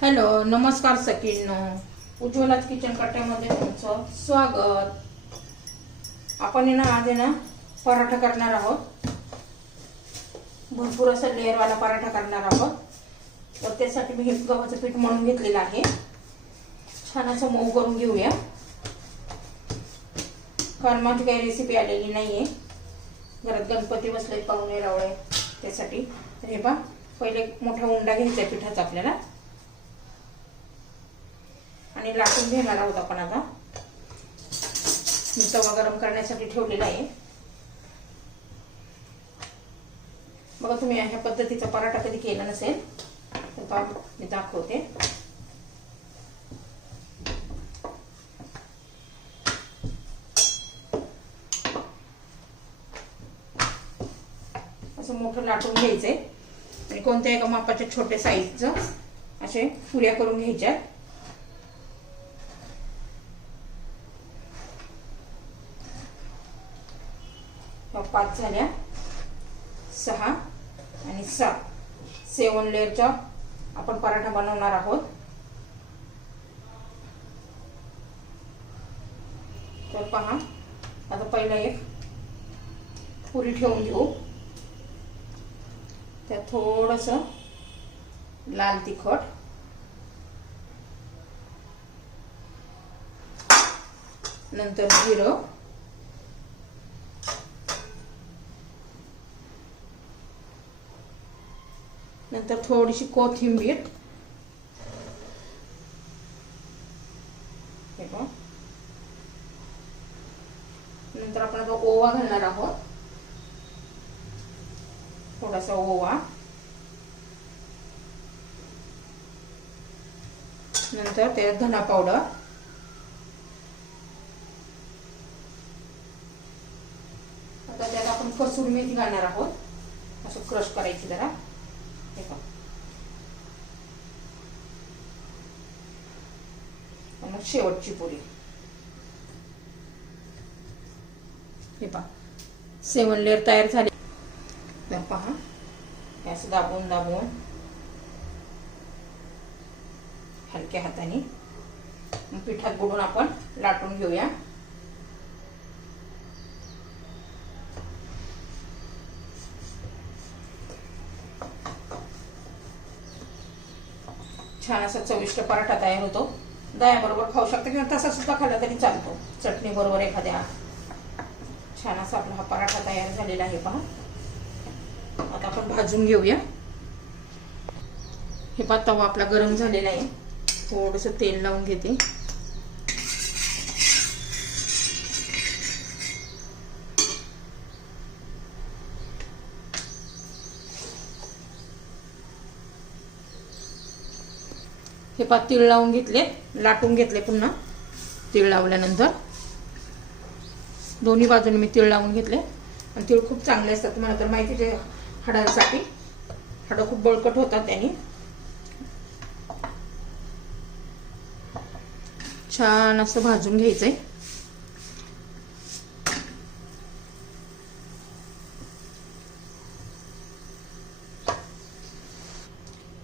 Hello नमस्कार सकीनो उज्ज्वलाच kitchen कट्ट्यामध्ये तुमचं स्वागत. आपण आहे ना आज आहे ना पराठा करणार आहोत. भरपूर असं लेअरवाला पराठा करणार आहोत. तर त्यासाठी मी हे गव्हाचं पीठ म्हणून घेतलेलं आहे. छान असं मऊ करून घेऊया. कारण माझी काही रेसिपी आलेली नाही आहे घरात गणपती बसले पाहुणे रावळे. त्यासाठी तर हे पहिले एक मोठा उंडा घ्यायचा आहे पिठाचा आपल्याला. आणि लाटून घेणार आहोत आपण आता. मी तवा गरम करण्यासाठी ठेवलेला आहे. बघा तुम्ही ह्या पद्धतीचा पराठा कधी केला नसेल तर मी दाखवते. असं मोठं लाटून घ्यायचंय. आणि कोणत्या एका मापाच्या छोट्या साईजचं असे पुऱ्या करून घ्यायच्या मग पाच झाल्या. सहा आणि सात. सेवन लेअरचा आपण पराठा बनवणार आहोत. तर पहा आता पहिला एक पुरी ठेवून घेऊ. त्यात थोडस लाल तिखट. नंतर जिरं. नंतर थोडीशी कोथिंबीर. हे नंतर आपण आता ओवा घालणार आहोत. थोडासा ओवा. नंतर त्यात धना पावडर. आता त्यात आपण कसूर मेथी घालणार आहोत. असं क्रश करायची जरा. हे पहा. आणि मग शेवटची पुरी हे पहा. सेवन लेअर तयार झाले. तर पहा. असं दाबून दाबून. हलक्या हाताने. पिठात बुडून आपण लाटून घेऊया. छान असा चविष्ट पराठा तयार होतो. दह्याबरोबर खाऊ शकता किंवा तसा सुद्धा खाल्ला तरी चालतो. चटणी बरोबर एखाद्या. छान असा आपला हा पराठा तयार झालेला आहे पहा. आता आपण भाजून घेऊया. हे पहा तवा आपला गरम झालेला आहे. थोडस तेल लावून घेते. हे पा तीळ लावून घेतले लाटून घेतले पुन्हा. तीळ लावल्यानंतर. दोन्ही बाजूने मी तीळ लावून घेतले. आणि तीळ खूप चांगले असतात तुम्हाला तर माहिती आहे हाडांसाठी. हाडं खूप बळकट होतात त्यांनी. छान असं भाजून घ्यायचंय.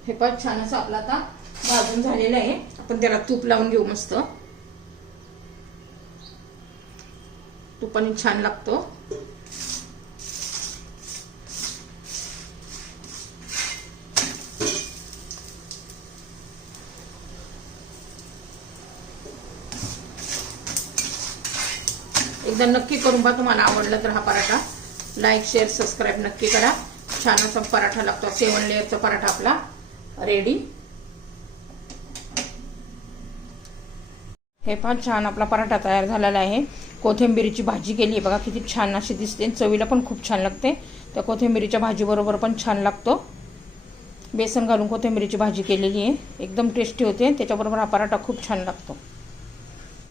हे पण छान असं आपला आता भाजून झालेलं आहे. आपण त्याला तूप लावून घेऊ मस्त. तुपाने छान लागतो. एकदा नक्की करून पहा तुम्हाला आवडला तर हा पराठा. लाईक शेअर सबस्क्राईब नक्की करा. छान असा पराठा लागतो. सेवन लेअरचा पराठा आपला. रेडी हे फार छान आपला पराठा तयार झालेला आहे. कोथिंबीरीची भाजी केली आहे. बघा किती छान अशी दिसते. चवीला पण खूप छान लागते. त्या कोथिंबीरीच्या भाजीबरोबर पण छान लागतो. बेसन घालून कोथिंबीरीची भाजी केलेली आहे. एकदम टेस्टी होते. त्याच्याबरोबर हा पराठा खूप छान लागतो.